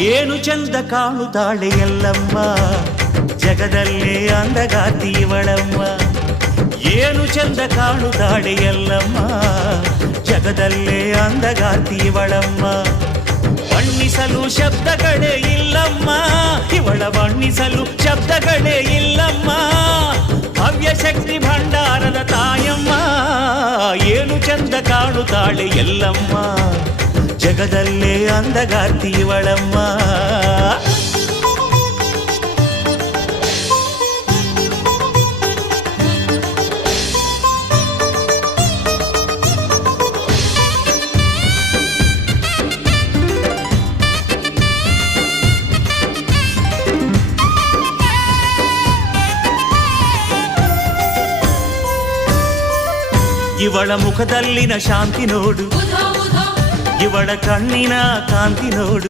ಏನು ಚಂದ ಕಾಣುತ್ತಾಳೆ ಎಲ್ಲಮ್ಮ, ಜಗದಲ್ಲೇ ಅಂದಗಾತಿ ಇವಳಮ್ಮ. ಏನು ಚಂದ ಕಾಣುತ್ತಾಳೆ ಎಲ್ಲಮ್ಮ, ಜಗದಲ್ಲೇ ಅಂದಗಾತಿ ಇವಳಮ್ಮ. ಬಣ್ಣಿಸಲು ಶಬ್ದಗಳೇ ಇಲ್ಲಮ್ಮ, ಇವಳ ಬಣ್ಣಿಸಲು ಶಬ್ದಗಳೇ ಇಲ್ಲಮ್ಮ. ಭವ್ಯ ಶಕ್ತಿ ಭಂಡಾರದ ತಾಯಮ್ಮ, ಏನು ಚಂದ ಕಾಣುತ್ತಾಳೆ ಎಲ್ಲಮ್ಮ, ಜಗದಲ್ಲೇ ಅಂದಗಾತಿ ಇವಳಮ್ಮ. ಇವಳ ಮುಖದಲ್ಲಿನ ಶಾಂತಿ ನೋಡು, ಇವಳ ಕಣ್ಣಿನ ಕಾಂತಿ ನೋಡು.